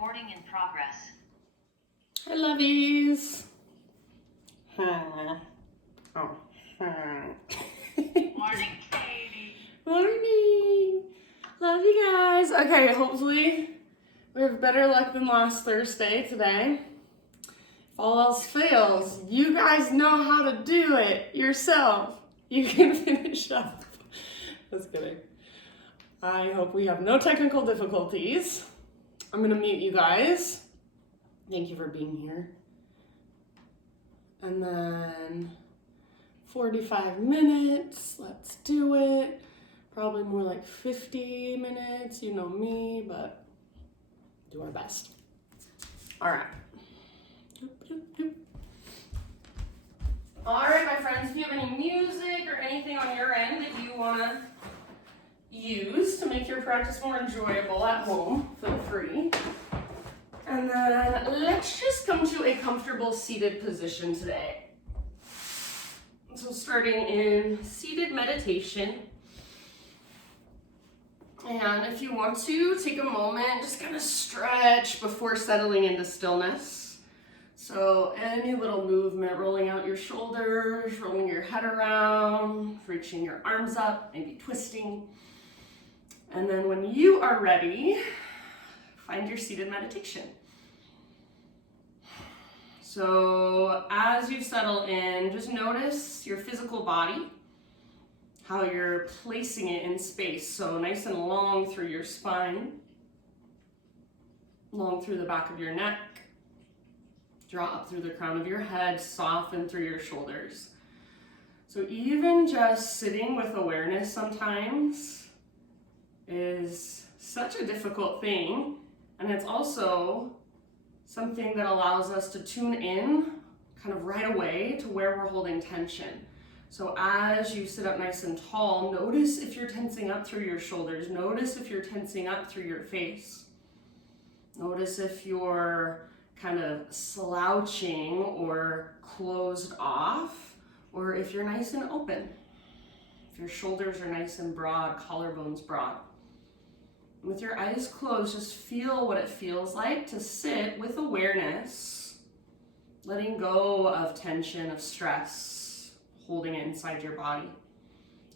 Recording in progress. Hi, lovies. Oh. Morning, Katie. Morning. Love you guys. Okay, hopefully we have better luck than last Thursday today. If all else fails, you guys know how to do it yourself. You can finish up. Just kidding. I hope we have no technical difficulties. I'm gonna mute you guys. Thank you for being here. And then 45 minutes, let's do it. Probably more like 50 minutes, you know me, but do our best. All right. All right, my friends, if you have any music or anything on your end that you wanna use to make your practice more enjoyable at home, feel free. And then let's just come to a comfortable seated position today. So starting in seated meditation. And if you want to, take a moment, just kind of stretch before settling into stillness. So any little movement, rolling out your shoulders, rolling your head around, reaching your arms up, maybe twisting. And then when you are ready, find your seated meditation. So as you settle in, just notice your physical body, how you're placing it in space. So nice and long through your spine, long through the back of your neck, draw up through the crown of your head, soften through your shoulders. So even just sitting with awareness sometimes is such a difficult thing, and it's also something that allows us to tune in kind of right away to where we're holding tension. So as you sit up nice and tall, notice if you're tensing up through your shoulders. Notice if you're tensing up through your face. Notice if you're kind of slouching or closed off, or if you're nice and open. If your shoulders are nice and broad, collarbones broad. With your eyes closed, just feel what it feels like to sit with awareness, letting go of tension, of stress, holding it inside your body.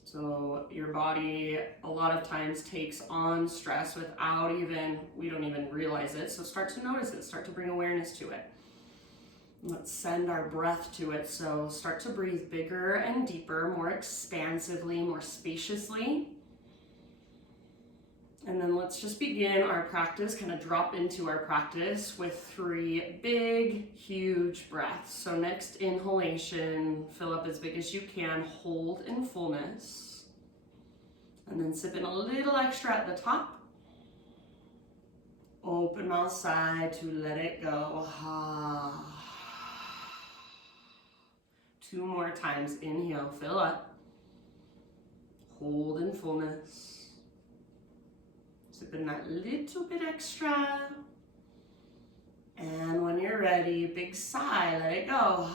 So your body a lot of times takes on stress without we don't even realize it. So start to notice it, start to bring awareness to it. Let's send our breath to it. So start to breathe bigger and deeper, more expansively, more spaciously. And then let's just begin our practice, kind of drop into our practice with 3 big, huge breaths. So next inhalation, fill up as big as you can, hold in fullness. And then sip in a little extra at the top. Open mouth side to let it go. 2 more times, inhale, fill up. Hold in fullness. Sip in that little bit extra. And when you're ready, big sigh, let it go.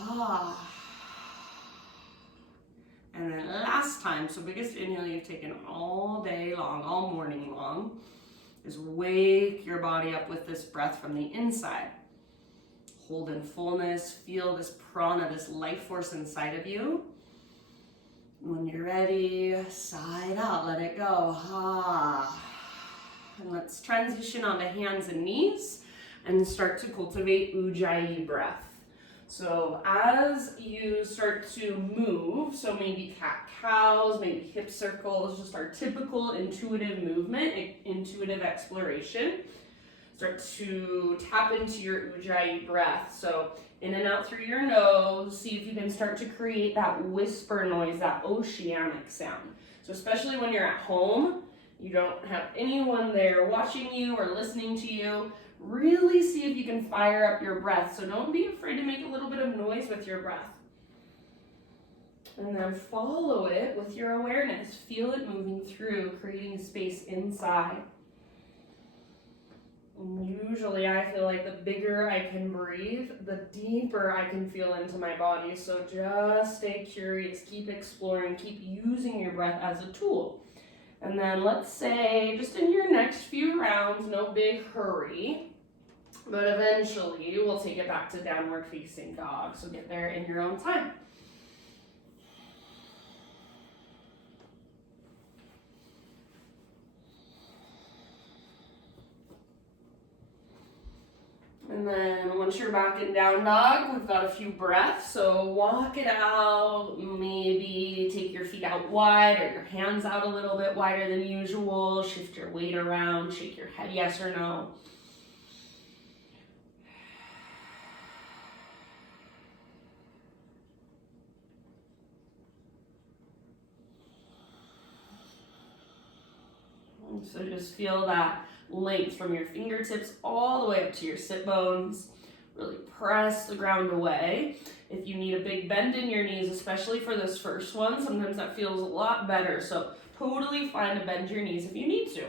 And then last time, so biggest inhale you've taken all day long, all morning long, is wake your body up with this breath from the inside. Hold in fullness, feel this prana, this life force inside of you. When you're ready, sigh it out, let it go. And let's transition onto hands and knees and start to cultivate Ujjayi Breath. So as you start to move, so maybe cat-cows, maybe hip circles, just our typical intuitive movement, intuitive exploration. Start to tap into your Ujjayi Breath. So in and out through your nose, see if you can start to create that whisper noise, that oceanic sound. So especially when you're at home, you don't have anyone there watching you or listening to you, really see if you can fire up your breath. So don't be afraid to make a little bit of noise with your breath. And then follow it with your awareness. Feel it moving through, creating space inside. And usually I feel like the bigger I can breathe, the deeper I can feel into my body. So just stay curious, keep exploring, keep using your breath as a tool. And then let's say, just in your next few rounds, no big hurry, But eventually, we'll take it back to downward facing dog. So get there in your own time. And then once you're back in down dog, we've got a few breaths. So walk it out, maybe take your feet out wide or your hands out a little bit wider than usual. Shift your weight around, shake your head yes or no. And so just feel that length from your fingertips all the way up to your sit bones. Really press the ground away. If you need a big bend in your knees, especially for this first one, sometimes that feels a lot better. So totally fine to bend your knees if you need to.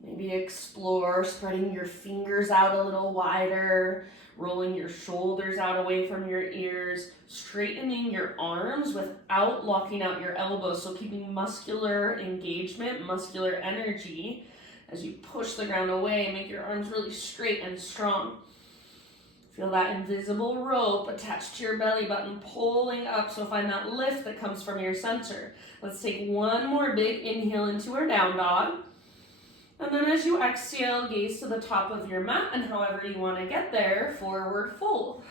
Maybe explore spreading your fingers out a little wider, rolling your shoulders out away from your ears, straightening your arms without locking out your elbows. So keeping muscular engagement, muscular energy. As you push the ground away, make your arms really straight and strong. Feel that invisible rope attached to your belly button pulling up, so find that lift that comes from your center. Let's take one more big inhale into our down dog. And then as you exhale, gaze to the top of your mat, and however you want to get there, forward fold.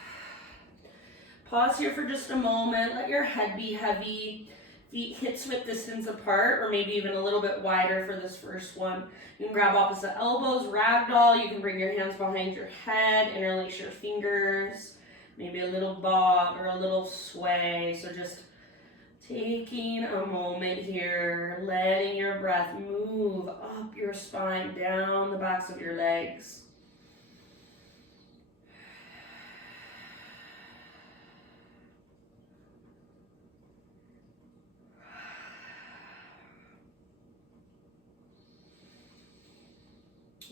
Pause here for just a moment, let your head be heavy. Feet hip-width distance apart, or maybe even a little bit wider for this first one. You can grab opposite elbows, ragdoll. You can bring your hands behind your head, interlace your fingers. Maybe a little bob or a little sway. So just taking a moment here, letting your breath move up your spine, down the backs of your legs.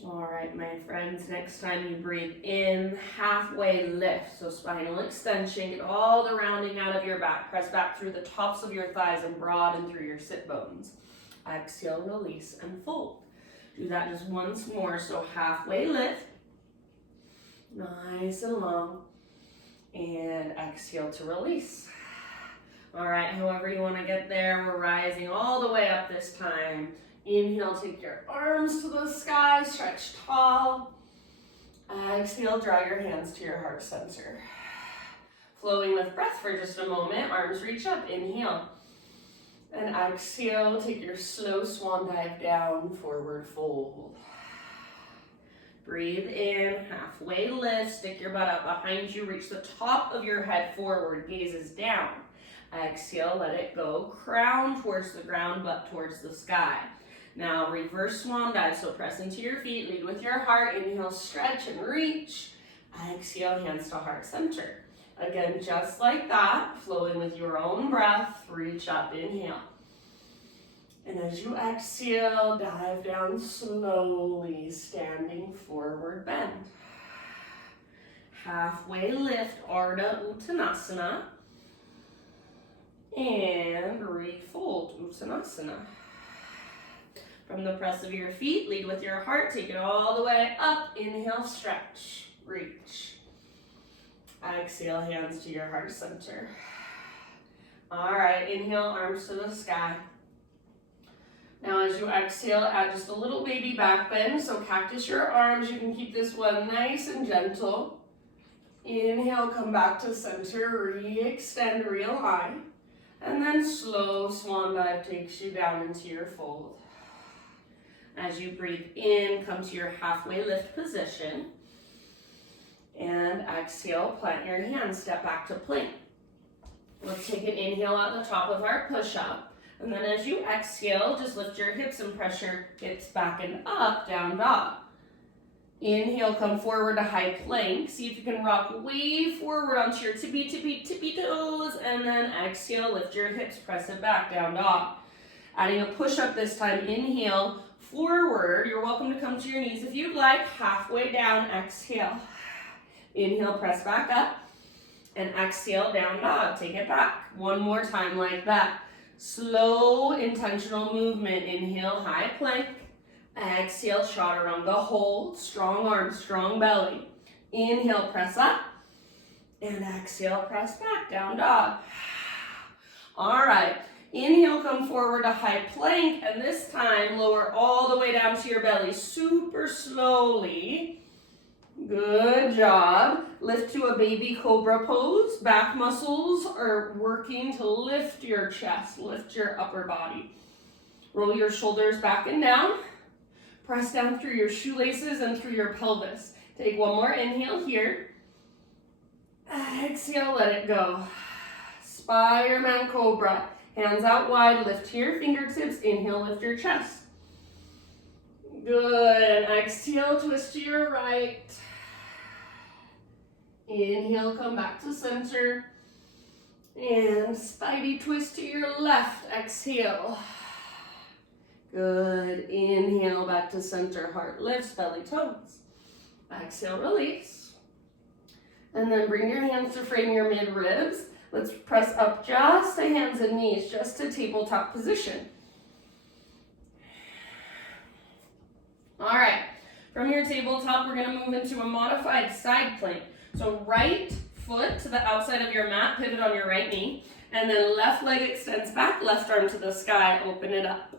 All right, my friends, next time you breathe in, halfway lift. So spinal extension, get all the rounding out of your back. Press back through the tops of your thighs and broaden through your sit bones. Exhale, release, and fold. Do that just once more. So halfway lift, nice and long, and exhale to release. All right, however you want to get there, we're rising all the way up this time. Inhale, take your arms to the sky, stretch tall. Exhale, draw your hands to your heart center. Flowing with breath for just a moment, arms reach up, inhale. And exhale, take your slow swan dive down, forward fold. Breathe in, halfway lift, stick your butt out behind you, reach the top of your head forward, gaze is down. Exhale, let it go, crown towards the ground, butt towards the sky. Now reverse swan dive, so press into your feet, lead with your heart, inhale, stretch and reach. Exhale, hands to heart center. Again, just like that, flowing with your own breath, reach up, inhale. And as you exhale, dive down slowly, standing forward bend. Halfway lift, Ardha Uttanasana. And refold, Uttanasana. From the press of your feet, lead with your heart, take it all the way up, inhale, stretch, reach. Exhale, hands to your heart center. All right, inhale, arms to the sky. Now as you exhale, add just a little baby back bend, so cactus your arms. You can keep this one nice and gentle. Inhale, come back to center, re-extend, realign. And then slow swan dive takes you down into your fold. As you breathe in, come to your halfway lift position. And exhale, plant your hands, step back to plank. Let's take an inhale at the top of our push-up. And then as you exhale, just lift your hips and press your hips back and up, down dog. Inhale, come forward to high plank. See if you can rock way forward onto your tippy toes. And then exhale, lift your hips, press it back, down dog. Adding a push-up this time, inhale, forward. You're welcome to come to your knees if you'd like. Halfway down, exhale. Inhale, press back up. And exhale, down dog. Take it back. One more time like that. Slow, intentional movement. Inhale, high plank. Exhale, chaturanga, hold, strong arms, strong belly. Inhale, press up, and exhale, press back, down dog. All right, inhale, come forward to high plank, and this time lower all the way down to your belly, super slowly. Good job. Lift to a baby cobra pose. Back muscles are working to lift your chest, lift your upper body. Roll your shoulders back and down. Press down through your shoelaces and through your pelvis. Take one more inhale here. Exhale, let it go. Spider-Man Cobra. Hands out wide, lift to your fingertips. Inhale, lift your chest. Good, and exhale, twist to your right. Inhale, come back to center. And spidey twist to your left, exhale. Good, inhale, back to center, heart lifts, belly tones. Exhale, release. And then bring your hands to frame your mid-ribs. Let's press up just to hands and knees, just to tabletop position. All right, from your tabletop, we're gonna move into a modified side plank. So right foot to the outside of your mat, pivot on your right knee, and then left leg extends back, left arm to the sky, open it up.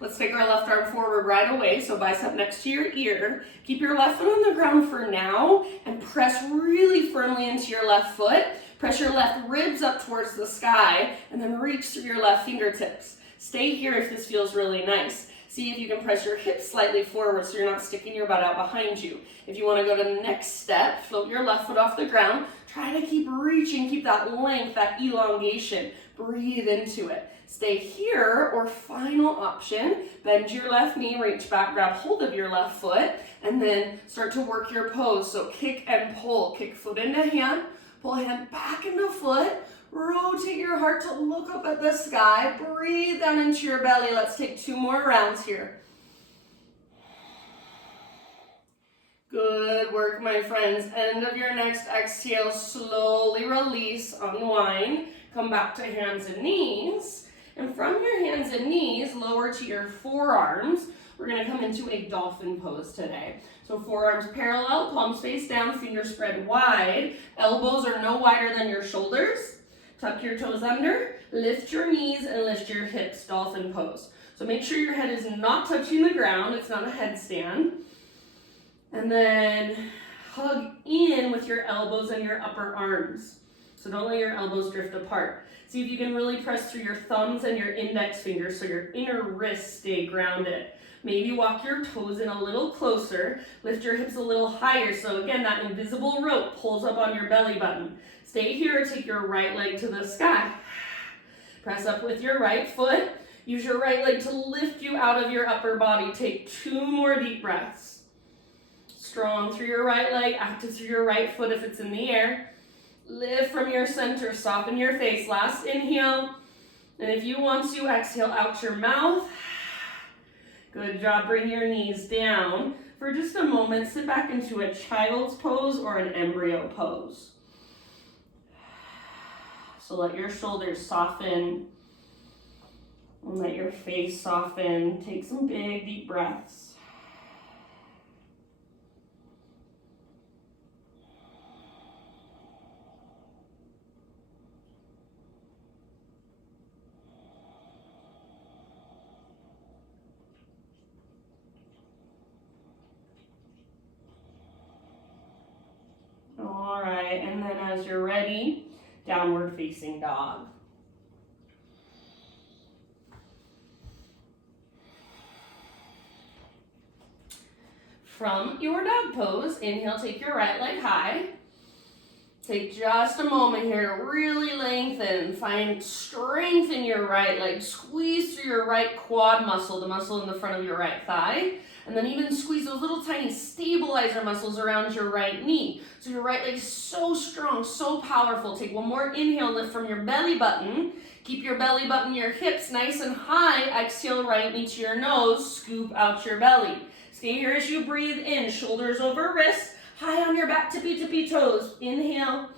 Let's take our left arm forward right away, so bicep next to your ear. Keep your left foot on the ground for now, and press really firmly into your left foot. Press your left ribs up towards the sky, and then reach through your left fingertips. Stay here if this feels really nice. See if you can press your hips slightly forward so you're not sticking your butt out behind you. If you want to go to the next step, float your left foot off the ground. Try to keep reaching, keep that length, that elongation. Breathe into it. Stay here, or final option, bend your left knee, reach back, grab hold of your left foot, and then start to work your pose. So kick and pull. Kick foot into hand, pull hand back into foot, rotate your heart to look up at the sky, breathe down into your belly. Let's take 2 more rounds here. Good work, my friends. End of your next exhale, slowly release, unwind, come back to hands and knees. And from your hands and knees, lower to your forearms. We're gonna come into a dolphin pose today. So forearms parallel, palms face down, fingers spread wide. Elbows are no wider than your shoulders. Tuck your toes under, lift your knees and lift your hips, dolphin pose. So make sure your head is not touching the ground, it's not a headstand. And then hug in with your elbows and your upper arms. So don't let your elbows drift apart. See if you can really press through your thumbs and your index fingers so your inner wrists stay grounded. Maybe walk your toes in a little closer, lift your hips a little higher. So again, that invisible rope pulls up on your belly button. Stay here, take your right leg to the sky. Press up with your right foot. Use your right leg to lift you out of your upper body. Take 2 more deep breaths. Strong through your right leg, active through your right foot if it's in the air. Lift from your center, soften your face. Last inhale. And if you want to, exhale out your mouth. Good job, bring your knees down. For just a moment, sit back into a child's pose or an embryo pose. So let your shoulders soften and let your face soften. Take some big, deep breaths. All right, and then as you're ready, downward facing dog. From your dog pose, inhale, take your right leg high. Take just a moment here to really lengthen. Find strength in your right leg. Squeeze through your right quad muscle, the muscle in the front of your right thigh. And then even squeeze those little tiny stabilizer muscles around your right knee. So your right leg is so strong, so powerful. Take one more inhale, lift from your belly button. Keep your belly button, your hips nice and high. Exhale, right knee to your nose. Scoop out your belly. Stay here as you breathe in. Shoulders over wrists. High on your back, tippy toes. Inhale,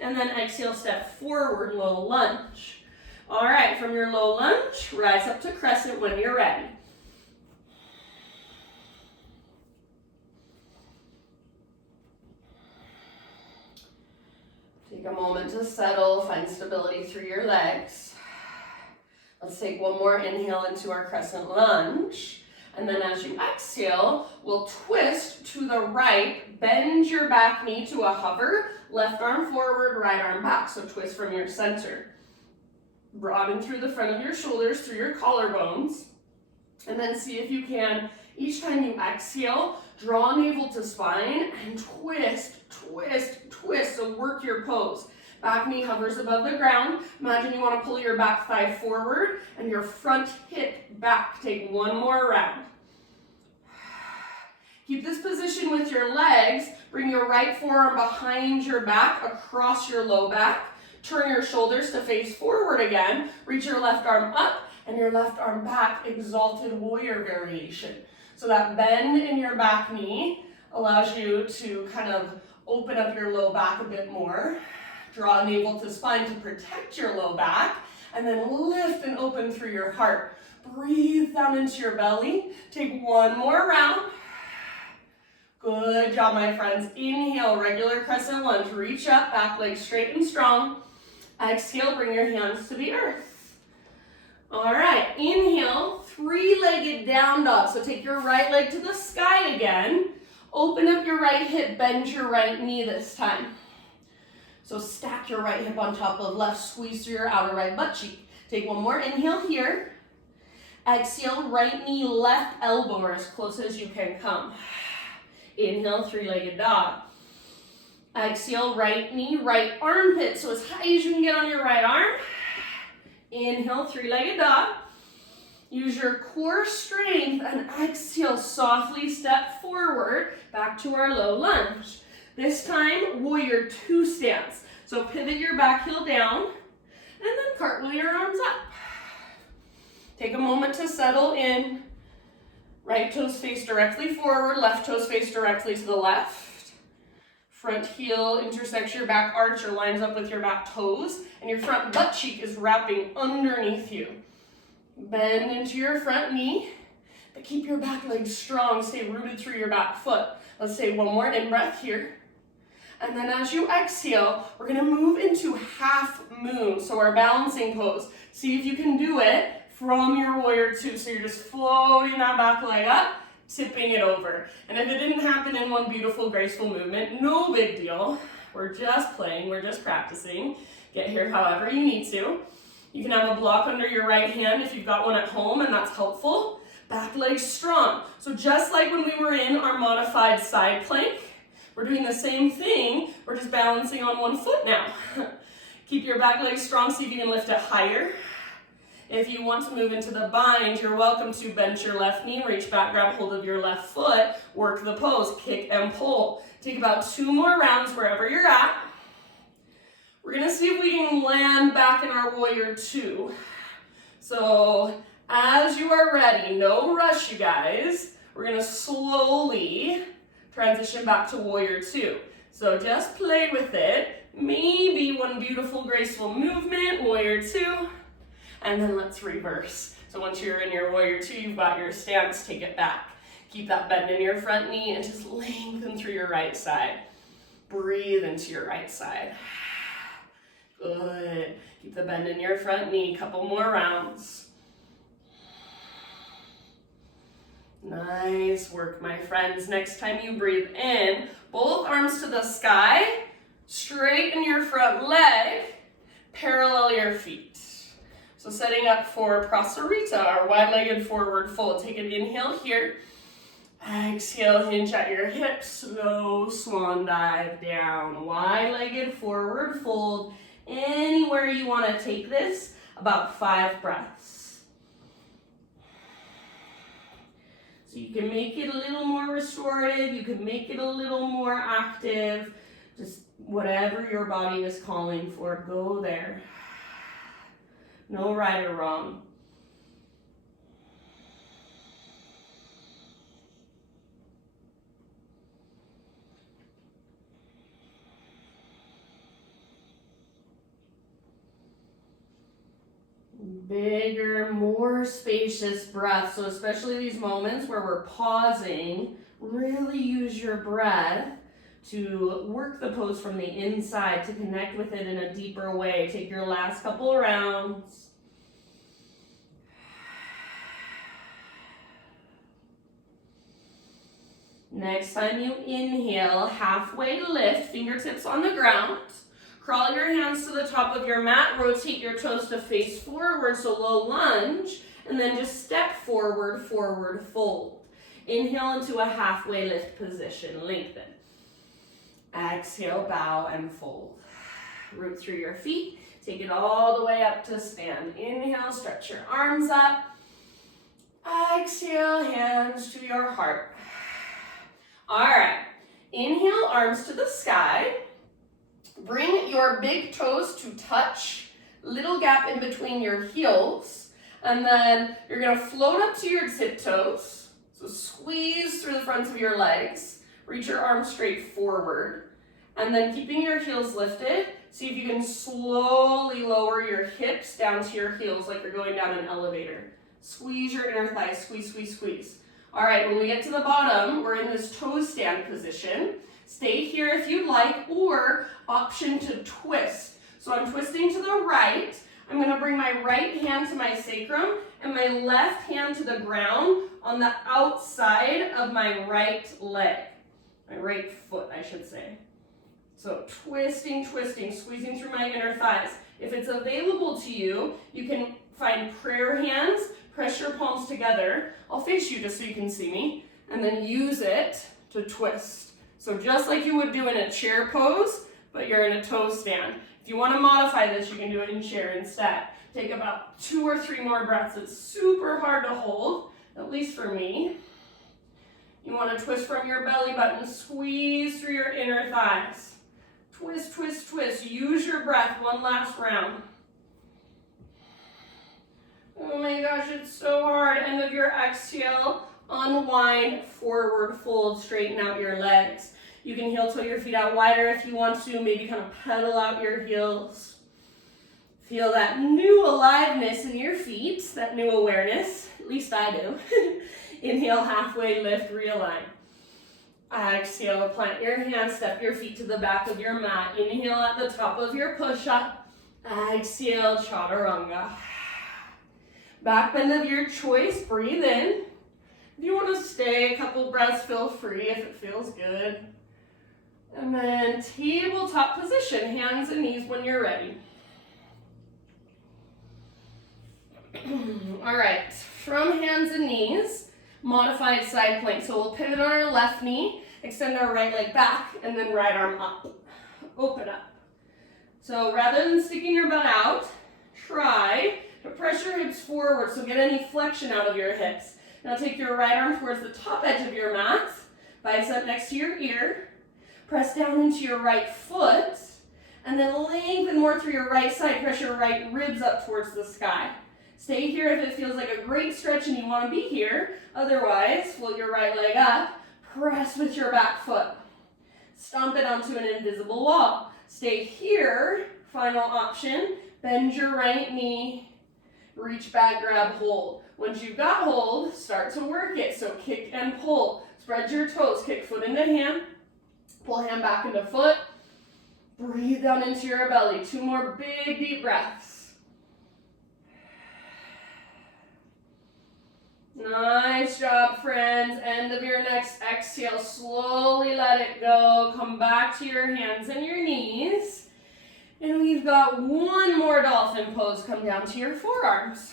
and then exhale, step forward, low lunge. All right, from your low lunge, rise up to crescent when you're ready. Take a moment to settle, find stability through your legs. Let's take one more inhale into our Crescent Lunge. And then as you exhale, we'll twist to the right, bend your back knee to a hover, left arm forward, right arm back. So twist from your center. Broaden through the front of your shoulders, through your collarbones. And then see if you can, each time you exhale, draw navel to spine and twist, twist, twist. So work your pose. Back knee hovers above the ground. Imagine you want to pull your back thigh forward and your front hip back. Take one more round. Keep this position with your legs. Bring your right forearm behind your back, across your low back. Turn your shoulders to face forward again. Reach your left arm up and your left arm back, Exalted Warrior variation. So that bend in your back knee allows you to kind of open up your low back a bit more. Draw navel to spine to protect your low back, and then lift and open through your heart. Breathe down into your belly. Take one more round. Good job, my friends. Inhale, regular crescent lunge. Reach up, back leg straight and strong. Exhale, bring your hands to the earth. All right, inhale, three-legged down dog. So take your right leg to the sky again. Open up your right hip, bend your right knee this time. So stack your right hip on top of left, squeeze through your outer right butt cheek. Take one more inhale here. Exhale, right knee, left elbow, or as close as you can come. Inhale, three-legged dog. Exhale, right knee, right armpit. So as high as you can get on your right arm. Inhale, three-legged dog. Use your core strength and exhale, softly step forward back to our low lunge. This time, warrior two stance. So pivot your back heel down and then cartwheel your arms up. Take a moment to settle in. Right toes face directly forward, left toes face directly to the left. Front heel intersects your back arch or lines up with your back toes, and your front butt cheek is wrapping underneath you. Bend into your front knee, but keep your back leg strong. Stay rooted through your back foot. Let's take one more in breath here. And then as you exhale, we're gonna move into half moon. So our balancing pose. See if you can do it from your warrior two. So you're just floating that back leg up, tipping it over. And if it didn't happen in one beautiful, graceful movement, no big deal. We're just playing, we're just practicing. Get here however you need to. You can have a block under your right hand if you've got one at home, and that's helpful. Back leg strong. So just like when we were in our modified side plank, we're doing the same thing. We're just balancing on one foot now. Keep your back leg strong, see if you can lift it higher. If you want to move into the bind, you're welcome to bend your left knee, reach back, grab hold of your left foot, work the pose, kick and pull. Take about 2 more rounds wherever you're at. We're gonna see if we can land back in our warrior two. So as you are ready, no rush you guys, we're gonna slowly transition back to warrior two. So just play with it. Maybe one beautiful, graceful movement, warrior two, and then let's reverse. So once you're in your warrior two, you've got your stance, take it back. Keep that bend in your front knee and just lengthen through your right side. Breathe into your right side. Good. Keep the bend in your front knee. Couple more rounds. Nice work, my friends. Next time you breathe in, both arms to the sky, straighten your front leg, parallel your feet. So setting up for Prasarita, our wide-legged forward fold. Take an inhale here. Exhale, hinge at your hips. Slow swan dive down. Wide-legged forward fold. Anywhere you want to take this, about 5 breaths. So you can make it a little more restorative, you can make it a little more active, just whatever your body is calling for, go there. No right or wrong. Bigger, more spacious breath. So especially these moments where we're pausing, really use your breath to work the pose from the inside, to connect with it in a deeper way. Take your last couple rounds. Next time you inhale, halfway lift, fingertips on the ground. Crawl your hands to the top of your mat, rotate your toes to face forward, so low lunge, and then just step forward, forward fold. Inhale into a halfway lift position, lengthen. Exhale, bow and fold. Root through your feet, take it all the way up to stand. Inhale, stretch your arms up. Exhale, hands to your heart. All right, inhale, arms to the sky. Bring your big toes to touch, little gap in between your heels, and then you're gonna float up to your tiptoes. So squeeze through the fronts of your legs, reach your arms straight forward, and then keeping your heels lifted, see if you can slowly lower your hips down to your heels like you're going down an elevator. Squeeze your inner thighs, squeeze, squeeze, squeeze. All right, when we get to the bottom, we're in this toe stand position. Stay here if you'd like, or option to twist. So I'm twisting to the right. I'm gonna bring my right hand to my sacrum and my left hand to the ground on the outside of my right leg. My right foot, I should say. So twisting, twisting, squeezing through my inner thighs. If it's available to you, you can find prayer hands, press your palms together. I'll face you just so you can see me, and then use it to twist. So just like you would do in a chair pose, but you're in a toe stand. If you want to modify this, you can do it in chair instead. Take about 2 or 3 more breaths. It's super hard to hold, at least for me. You want to twist from your belly button, squeeze through your inner thighs. Twist, twist, twist. Use your breath. One last round. Oh my gosh, it's so hard. End of your exhale, unwind, forward fold, straighten out your legs. You can heel toe your feet out wider if you want to, maybe kind of pedal out your heels. Feel that new aliveness in your feet, that new awareness, at least I do. Inhale, halfway lift, realign. Exhale, plant your hands, step your feet to the back of your mat. Inhale at the top of your push-up. Exhale, chaturanga. Back bend of your choice, breathe in. If you want to stay a couple breaths, feel free if it feels good. And then tabletop position, hands and knees when you're ready. All right, from hands and knees, modified side plank. So we'll pivot on our left knee, extend our right leg back, and then right arm up. Open up. So rather than sticking your butt out, try to press your hips forward, so get any flexion out of your hips. Now take your right arm towards the top edge of your mat, bicep next to your ear. Press down into your right foot, and then lengthen more through your right side. Press your right ribs up towards the sky. Stay here if it feels like a great stretch and you want to be here. Otherwise, float your right leg up, press with your back foot. Stomp it onto an invisible wall. Stay here, final option. Bend your right knee, reach back, grab, hold. Once you've got hold, start to work it. So kick and pull. Spread your toes, kick foot into hand, pull hand back into foot. Breathe down into your belly. 2 more big, deep breaths. Nice job, friends. End of your next exhale. Slowly let it go. Come back to your hands and your knees. And we've got 1 more dolphin pose. Come down to your forearms.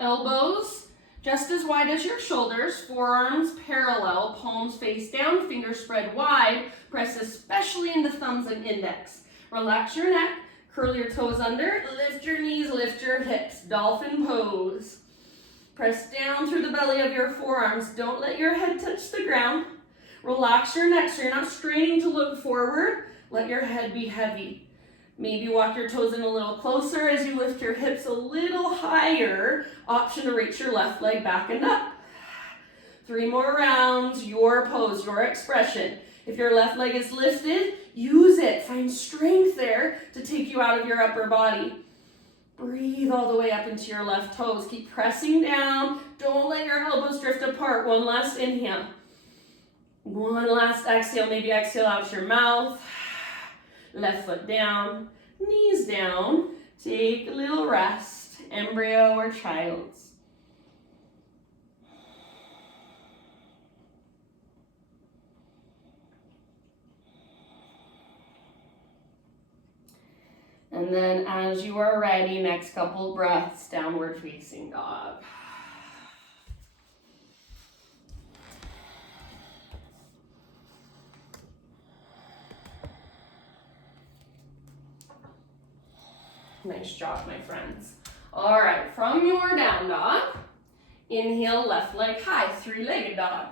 Elbows just as wide as your shoulders. Forearms parallel. Palms face down. Fingers spread wide. Press especially into thumbs and index. Relax your neck. Curl your toes under. Lift your knees. Lift your hips. Dolphin pose. Press down through the belly of your forearms. Don't let your head touch the ground. Relax your neck so you're not straining to look forward. Let your head be heavy. Maybe walk your toes in a little closer as you lift your hips a little higher. Option to reach your left leg back and up. 3 more rounds, your pose, your expression. If your left leg is lifted, use it. Find strength there to take you out of your upper body. Breathe all the way up into your left toes. Keep pressing down. Don't let your elbows drift apart. 1 last inhale. One last exhale, maybe exhale out your mouth. Left foot down, knees down. Take a little rest, embryo or child's. And then as you are ready, next couple breaths, downward facing dog. Nice job, my friends. All right, from your down dog, inhale, left leg high, three-legged dog.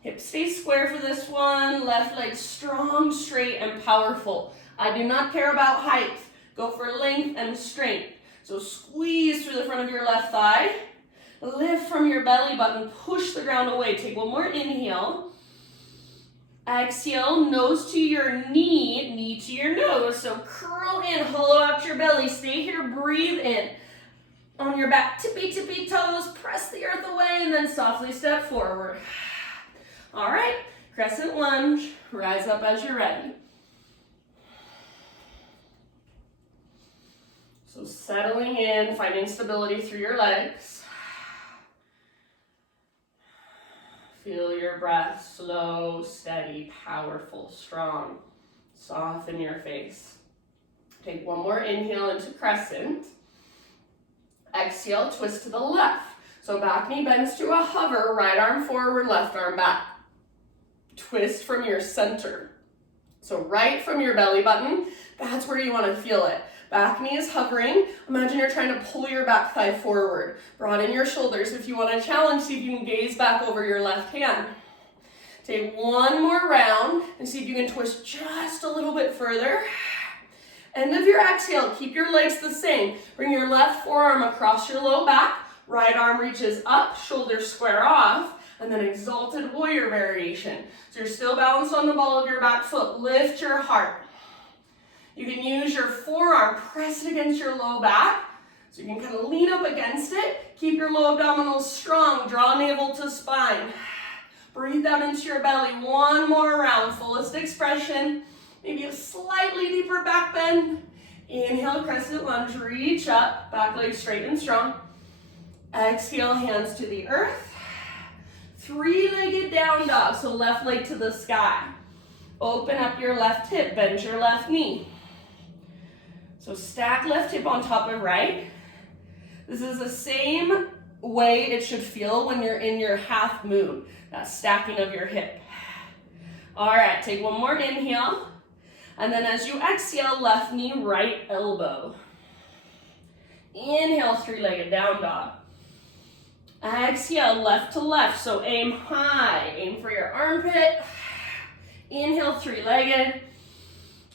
Hips stay square for this one, left leg strong, straight, and powerful. I do not care about height. Go for length and strength. So squeeze through the front of your left thigh. Lift from your belly button, push the ground away. Take one more inhale. Exhale, nose to your knee, knee to your nose. So curl in, hollow out your belly. Stay here, breathe in. On your back, tippy toes, press the earth away, and then softly step forward. All right, crescent lunge, rise up as you're ready. So settling in, finding stability through your legs. Feel your breath, slow, steady, powerful, strong. Soften your face. Take one more inhale into crescent. Exhale, twist to the left. So back knee bends to a hover, right arm forward, left arm back. Twist from your center. So right from your belly button, that's where you want to feel it. Back knee is hovering. Imagine you're trying to pull your back thigh forward. Broaden your shoulders. If you want to challenge, see if you can gaze back over your left hand. Take one more round and see if you can twist just a little bit further. End of your exhale, keep your legs the same. Bring your left forearm across your low back. Right arm reaches up, shoulders square off. And then exalted warrior variation. So you're still balanced on the ball of your back foot. Lift your heart. You can use your forearm, press it against your low back. So you can kind of lean up against it. Keep your low abdominals strong. Draw navel to spine. Breathe down into your belly. One more round, fullest expression. Maybe a slightly deeper back bend. Inhale, crescent lunge, reach up. Back leg straight and strong. Exhale, hands to the earth. Three-legged down dog, so left leg to the sky. Open up your left hip, bend your left knee. So stack left hip on top of right. This is the same way it should feel when you're in your half moon, that stacking of your hip. All right, take one more inhale. And then as you exhale, left knee, right elbow. Inhale, three-legged down dog. Exhale, left to left, so aim high. Aim for your armpit. Inhale, three-legged.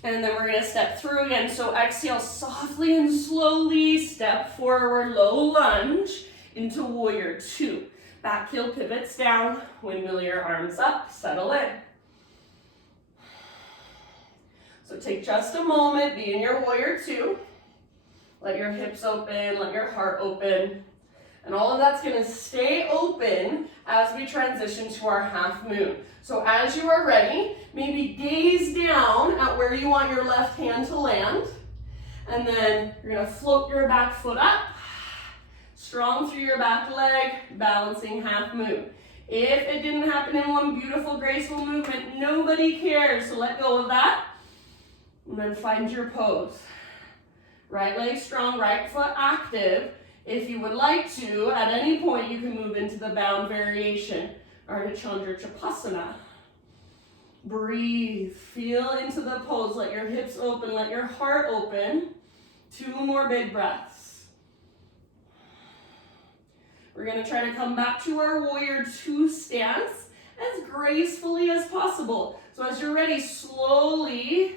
And then we're going to step through again. So exhale softly and slowly. Step forward, low lunge into warrior two. Back heel pivots down. Windmill your arms up. Settle in. So take just a moment. Be in your warrior two. Let your hips open. Let your heart open. And all of that's going to stay open as we transition to our half moon. So as you are ready, maybe gaze down at where you want your left hand to land. And then you're going to float your back foot up. Strong through your back leg, balancing half moon. If it didn't happen in one beautiful, graceful movement, nobody cares. So let go of that. And then find your pose. Right leg strong, right foot active. If you would like to, at any point, you can move into the bound variation, Ardha Chandra Chapasana. Breathe, feel into the pose. Let your hips open, let your heart open. Two more big breaths. We're going to try to come back to our warrior two stance as gracefully as possible. So as you're ready, slowly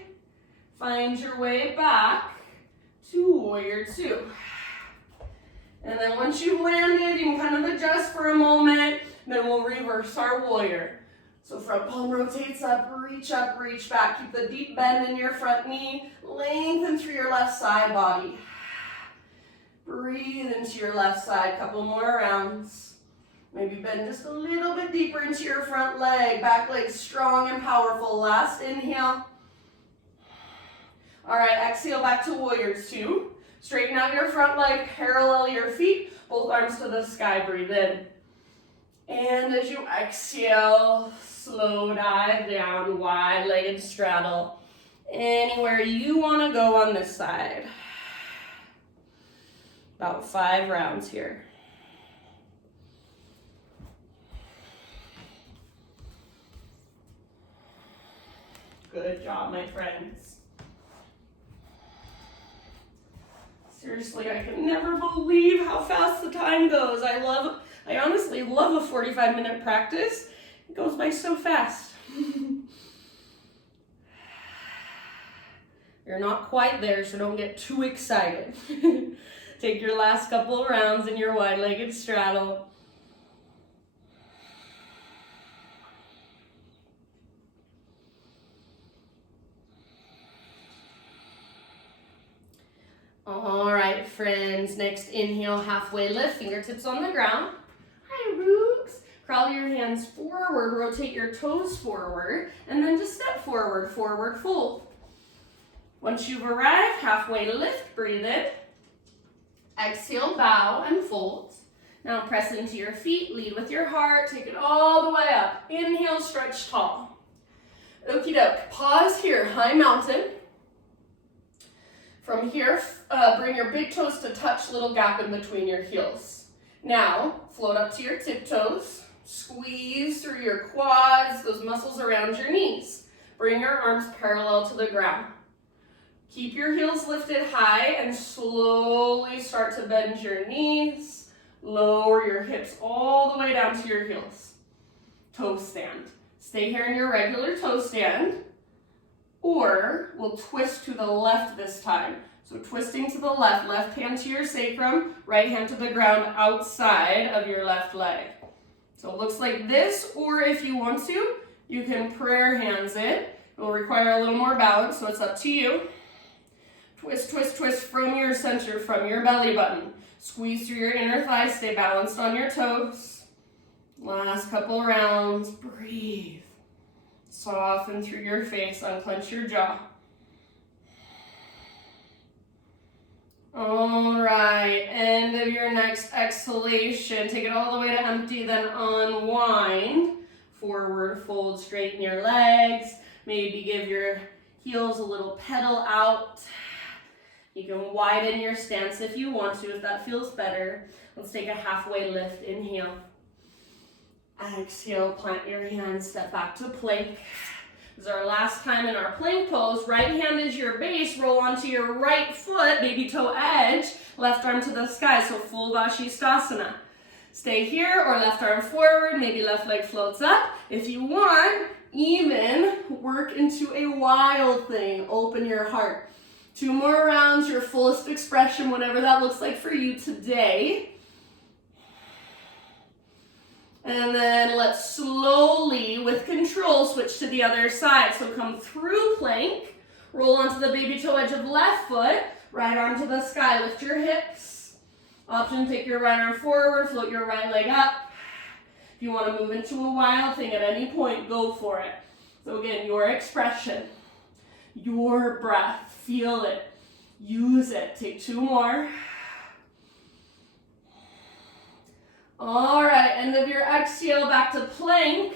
find your way back to warrior two. And then once you've landed, you can kind of adjust for a moment, then we'll reverse our warrior. So front palm rotates up, reach back. Keep the deep bend in your front knee. Lengthen through your left side body. Breathe into your left side, couple more rounds. Maybe bend just a little bit deeper into your front leg. Back leg strong and powerful. Last inhale. All right, exhale back to warriors two. Straighten out your front leg, parallel your feet, both arms to the sky. Breathe in. And as you exhale, slow dive down, wide-legged straddle. Anywhere you want to go on this side. About 5 rounds here. Good job, my friends. Seriously, I can never believe how fast the time goes. I honestly love a 45-minute practice. It goes by so fast. You're not quite there, so don't get too excited. Take your last couple of rounds in your wide-legged straddle. All right, friends. Next inhale, halfway lift, fingertips on the ground. Hi, Rooks. Crawl your hands forward, rotate your toes forward, and then just step forward, forward fold. Once you've arrived, halfway lift, breathe in. Exhale, bow and fold. Now press into your feet, lead with your heart, take it all the way up. Inhale, stretch tall. Okie doke. Pause here, high mountain. From here, bring your big toes to touch, little gap in between your heels. Now, float up to your tiptoes. Squeeze through your quads, those muscles around your knees. Bring your arms parallel to the ground. Keep your heels lifted high and slowly start to bend your knees. Lower your hips all the way down to your heels. Toe stand. Stay here in your regular toe stand. Or we'll twist to the left this time. So twisting to the left, left hand to your sacrum, right hand to the ground outside of your left leg. So it looks like this, or if you want to, you can prayer hands it. It will require a little more balance, so it's up to you. Twist, twist, twist from your center, from your belly button. Squeeze through your inner thighs, stay balanced on your toes. Last couple rounds, breathe. Soften through your face, unclench your jaw. All right, end of your next exhalation. Take it all the way to empty, then unwind. Forward fold, straighten your legs. Maybe give your heels a little pedal out. You can widen your stance if you want to, if that feels better. Let's take a halfway lift. Inhale. Exhale, plant your hands, step back to plank. This is our last time in our plank pose. Right hand is your base, roll onto your right foot, baby toe edge, left arm to the sky, so full Vashisthasana. Stay here or left arm forward, maybe left leg floats up. If you want, even work into a wild thing, open your heart. 2 more rounds, your fullest expression, whatever that looks like for you today. And then let's slowly, with control, switch to the other side. So come through plank, roll onto the baby toe edge of left foot, right arm to the sky, lift your hips. Option, take your right arm forward, float your right leg up. If you want to move into a wild thing at any point, go for it. So again, your expression, your breath, feel it, use it. Take 2 more. All right, end of your exhale, back to plank.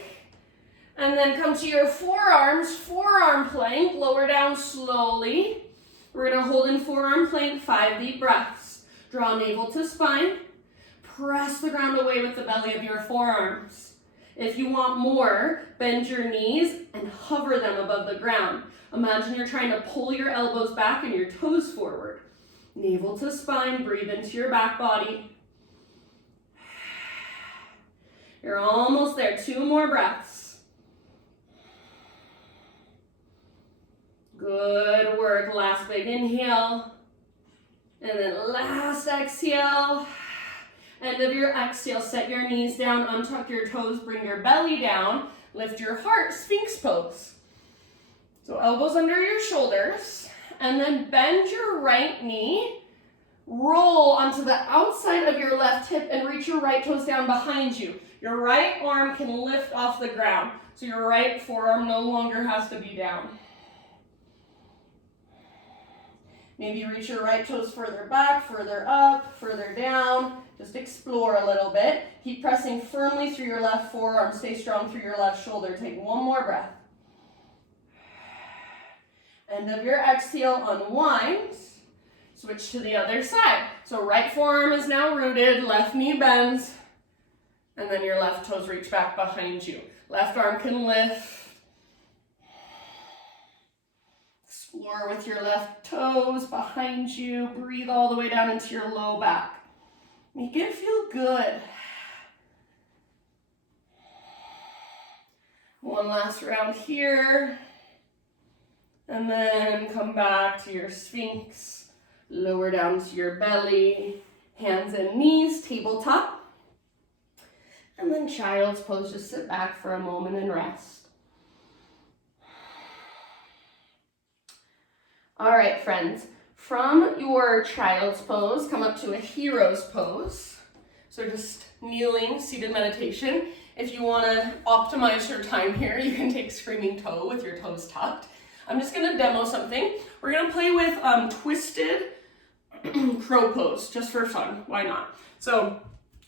And then come to your forearms, forearm plank, lower down slowly. We're gonna hold in forearm plank, 5 deep breaths. Draw navel to spine. Press the ground away with the belly of your forearms. If you want more, bend your knees and hover them above the ground. Imagine you're trying to pull your elbows back and your toes forward. Navel to spine, breathe into your back body. You're almost there. 2 more breaths. Good work. Last big inhale. And then last exhale. End of your exhale, set your knees down, untuck your toes, bring your belly down, lift your heart, Sphinx Pose. So elbows under your shoulders, and then bend your right knee, roll onto the outside of your left hip and reach your right toes down behind you. Your right arm can lift off the ground, so your right forearm no longer has to be down. Maybe reach your right toes further back, further up, further down. Just explore a little bit. Keep pressing firmly through your left forearm. Stay strong through your left shoulder. Take one more breath. End of your exhale, unwind. Switch to the other side. So right forearm is now rooted, left knee bends, and then your left toes reach back behind you. Left arm can lift. Explore with your left toes behind you. Breathe all the way down into your low back. Make it feel good. One last round here. And then come back to your Sphinx. Lower down to your belly. Hands and knees, tabletop. And then Child's Pose. Just sit back for a moment and rest. All right, friends, from your Child's Pose, come up to a Hero's Pose. So just kneeling, seated meditation. If you want to optimize your time here, you can take Screaming Toe with your toes tucked. I'm just going to demo something. We're going to play with twisted crow pose, just for fun. Why not? So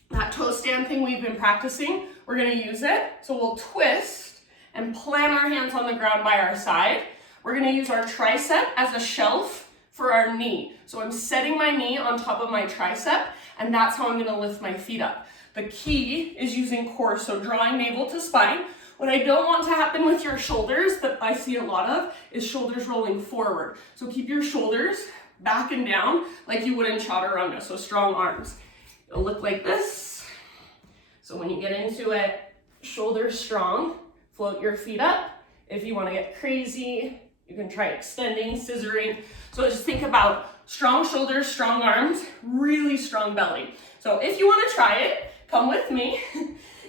that toe stand thing we've been practicing, we're going to use it. So we'll twist and plant our hands on the ground by our side. We're going to use our tricep as a shelf for our knee. So I'm setting my knee on top of my tricep, and that's how I'm going to lift my feet up. The key is using core, so drawing navel to spine. What I don't want to happen with your shoulders, that I see a lot of, is shoulders rolling forward. So keep your shoulders back and down like you would in chaturanga, so strong arms. It'll look like this. So when you get into it, shoulders strong, float your feet up. If you want to get crazy, you can try extending, scissoring. So just think about strong shoulders, strong arms, really strong belly. So if you want to try it, come with me.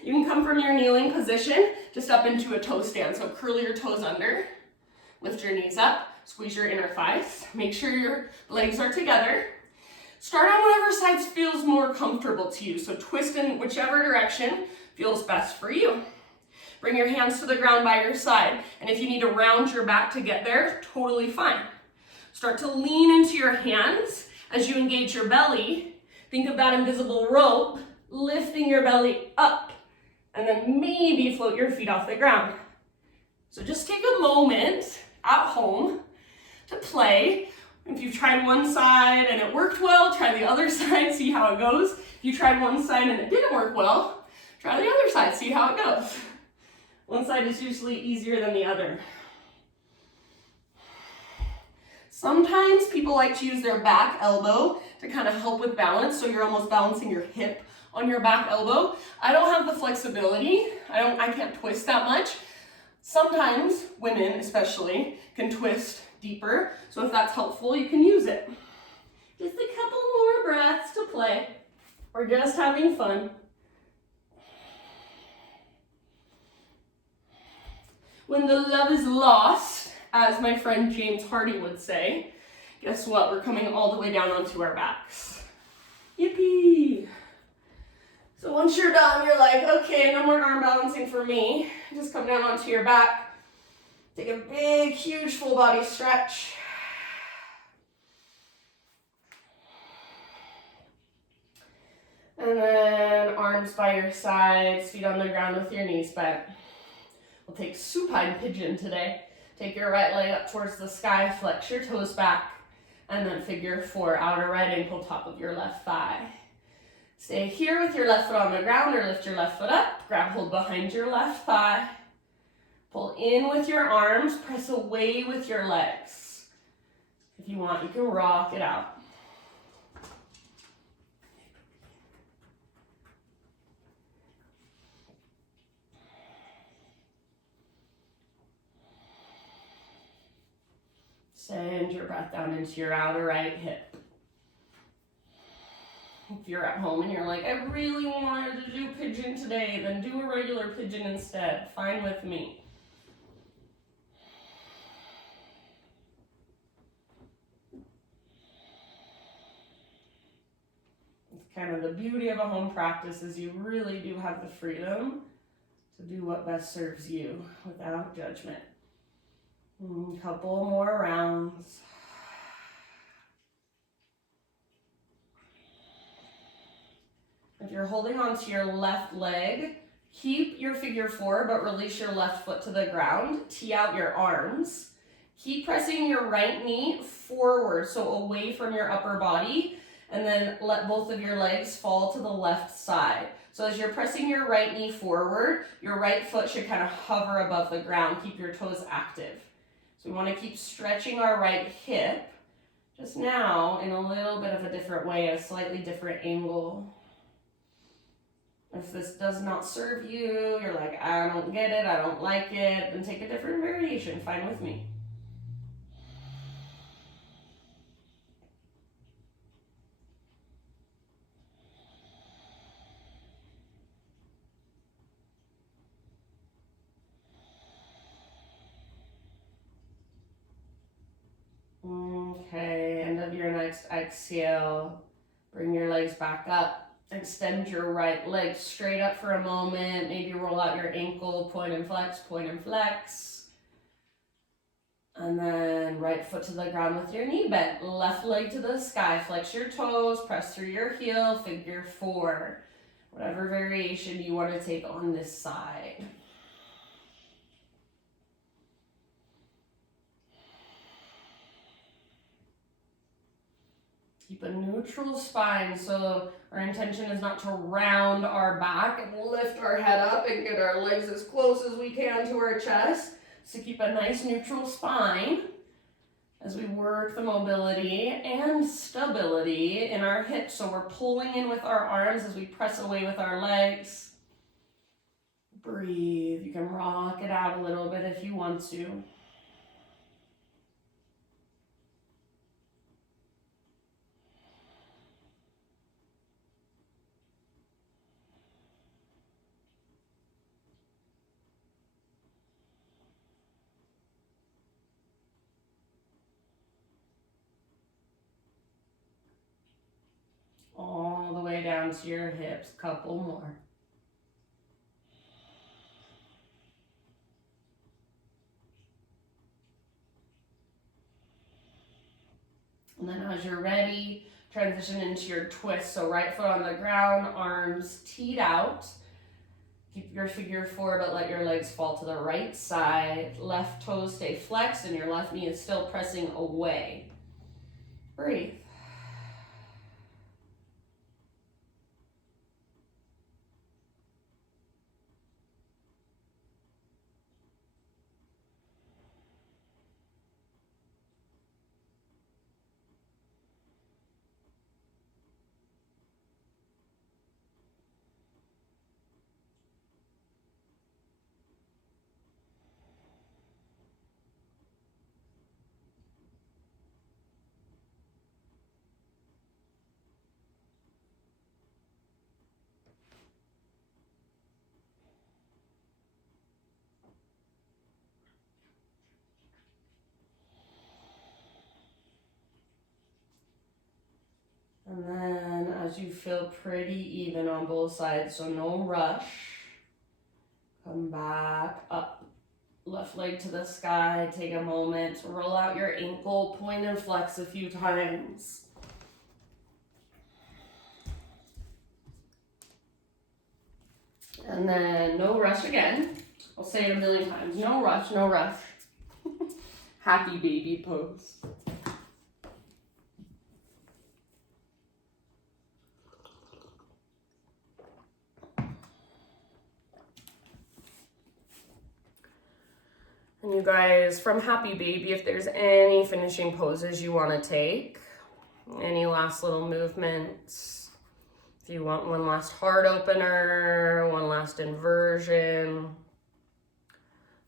You can come from your kneeling position just up into a toe stand. So curl your toes under, lift your knees up, squeeze your inner thighs. Make sure your legs are together. Start on whatever side feels more comfortable to you. So twist in whichever direction feels best for you. Bring your hands to the ground by your side. And if you need to round your back to get there, totally fine. Start to lean into your hands as you engage your belly. Think of that invisible rope, lifting your belly up, and then maybe float your feet off the ground. So just take a moment at home to play. If you've tried one side and it worked well, try the other side, see how it goes. If you tried one side and it didn't work well, try the other side, see how it goes. One side is usually easier than the other. Sometimes people like to use their back elbow to kind of help with balance, so you're almost balancing your hip on your back elbow. I don't have the flexibility. I can't twist that much. Sometimes women especially can twist deeper, so if that's helpful, you can use it. Just a couple more breaths to play. We're just having fun. When the love is lost, as my friend James Hardy would say, guess what? We're coming all the way down onto our backs. Yippee! So once you're done, you're like, okay, no more arm balancing for me. Just come down onto your back. Take a big, huge full body stretch. And then arms by your sides, feet on the ground with your knees bent. We'll take Supine Pigeon today. Take your right leg up towards the sky, flex your toes back, and then figure 4, outer right ankle, top of your left thigh. Stay here with your left foot on the ground or lift your left foot up. Grab hold behind your left thigh. Pull in with your arms, press away with your legs. If you want, you can rock it out. Send your breath down into your outer right hip. If you're at home and you're like, I really wanted to do pigeon today, then do a regular pigeon instead. Fine with me. Kind of the beauty of a home practice is you really do have the freedom to do what best serves you without judgment. Couple more rounds. If you're holding onto your left leg, keep your figure four, but release your left foot to the ground. Tee out your arms. Keep pressing your right knee forward, so away from your upper body, and then let both of your legs fall to the left side. So as you're pressing your right knee forward, your right foot should kind of hover above the ground. Keep your toes active. So we want to keep stretching our right hip, just now in a little bit of a different way, a slightly different angle. If this does not serve you, you're like, I don't get it, I don't like it, then take a different variation, fine with me. Okay, end of your next exhale. Bring your legs back up. Extend your right leg straight up for a moment. Maybe roll out your ankle, point and flex, point and flex. And then right foot to the ground with your knee bent. Left leg to the sky. Flex your toes, press through your heel, figure four. Whatever variation you want to take on this side. Keep a neutral spine, so our intention is not to round our back and lift our head up and get our legs as close as we can to our chest. So keep a nice neutral spine as we work the mobility and stability in our hips. So we're pulling in with our arms as we press away with our legs. Breathe. You can rock it out a little bit if you want to. All the way down to your hips, couple more. And then as you're ready, transition into your twist. So right foot on the ground, arms teed out. Keep your figure four, but let your legs fall to the right side. Left toes stay flexed and your left knee is still pressing away. Breathe. And then as you feel pretty even on both sides, so no rush, come back up, left leg to the sky, take a moment to roll out your ankle, point and flex a few times. And then no rush again. I'll say it a million times, no rush, no rush. Happy baby pose. And you guys, from Happy Baby, if there's any finishing poses you want to take, any last little movements, if you want one last heart opener, one last inversion,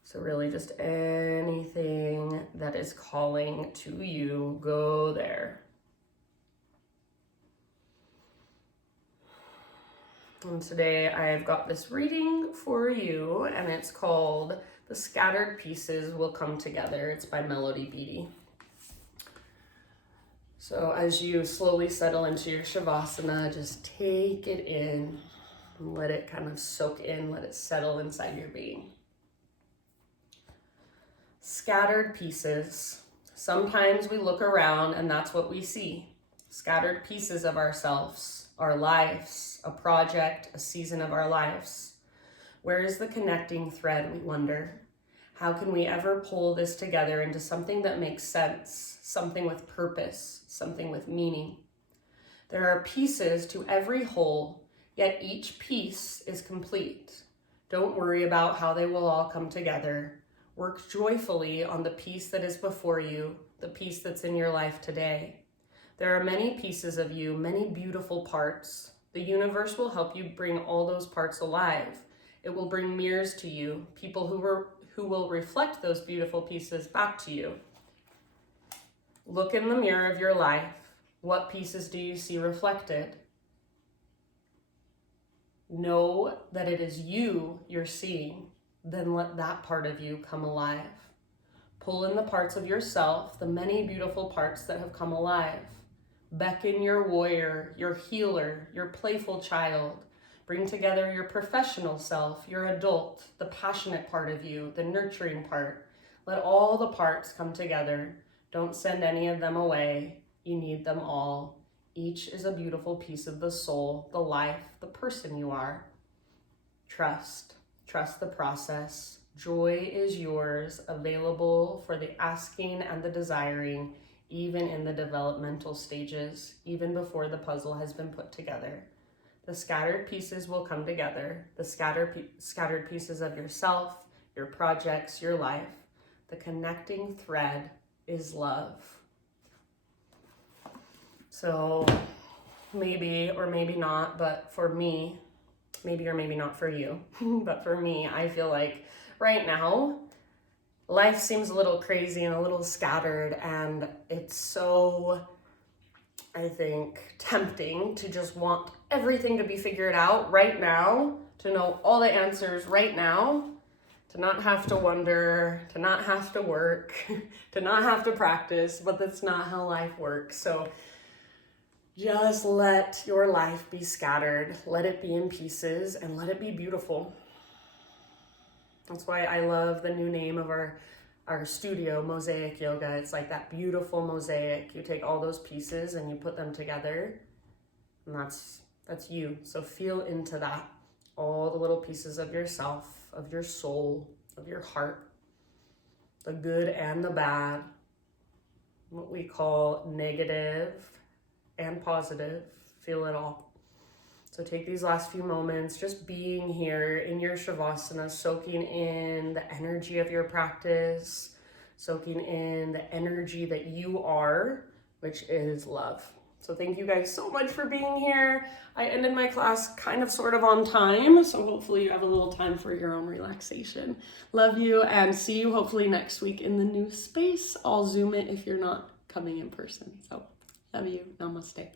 so really just anything that is calling to you, go there. And today I've got this reading for you, and it's called The Scattered Pieces Will Come Together. It's by Melody Beattie. So as you slowly settle into your Shavasana, just take it in and let it kind of soak in, let it settle inside your being. Scattered pieces. Sometimes we look around and that's what we see. Scattered pieces of ourselves, our lives, a project, a season of our lives. Where is the connecting thread, we wonder? How can we ever pull this together into something that makes sense, something with purpose, something with meaning? There are pieces to every whole, yet each piece is complete. Don't worry about how they will all come together. Work joyfully on the piece that is before you, the piece that's in your life today. There are many pieces of you, many beautiful parts. The universe will help you bring all those parts alive. It will bring mirrors to you, people who will reflect those beautiful pieces back to you. Look in the mirror of your life. What pieces do you see reflected? Know that it is you you're seeing. Then let that part of you come alive. Pull in the parts of yourself, the many beautiful parts that have come alive. Beckon your warrior, your healer, your playful child. Bring together your professional self, your adult, the passionate part of you, the nurturing part. Let all the parts come together. Don't send any of them away. You need them all. Each is a beautiful piece of the soul, the life, the person you are. Trust. Trust the process. Joy is yours, available for the asking and the desiring, even in the developmental stages, even before the puzzle has been put together. The scattered pieces will come together, the scattered pieces of yourself, your projects, your life. The connecting thread is love. So maybe or maybe not, but for me, maybe or maybe not for you, but for me, I feel like right now, life seems a little crazy and a little scattered, and it's so, I think, tempting to just want everything to be figured out right now, to know all the answers right now, to not have to wonder, to not have to work, to not have to practice, but that's not how life works. So just let your life be scattered, let it be in pieces, and let it be beautiful. That's why I love the new name of our studio, Mosaic Yoga. It's like that beautiful mosaic. You take all those pieces and you put them together, and that's you. So feel into that. All the little pieces of yourself, of your soul, of your heart, the good and the bad, what we call negative and positive. Feel it all. So take these last few moments just being here in your Shavasana, soaking in the energy of your practice, soaking in the energy that you are, which is love. So thank you guys so much for being here. I ended my class kind of sort of on time, so hopefully you have a little time for your own relaxation. Love you, and see you hopefully next week in the new space. I'll Zoom it if you're not coming in person. So love you. Namaste.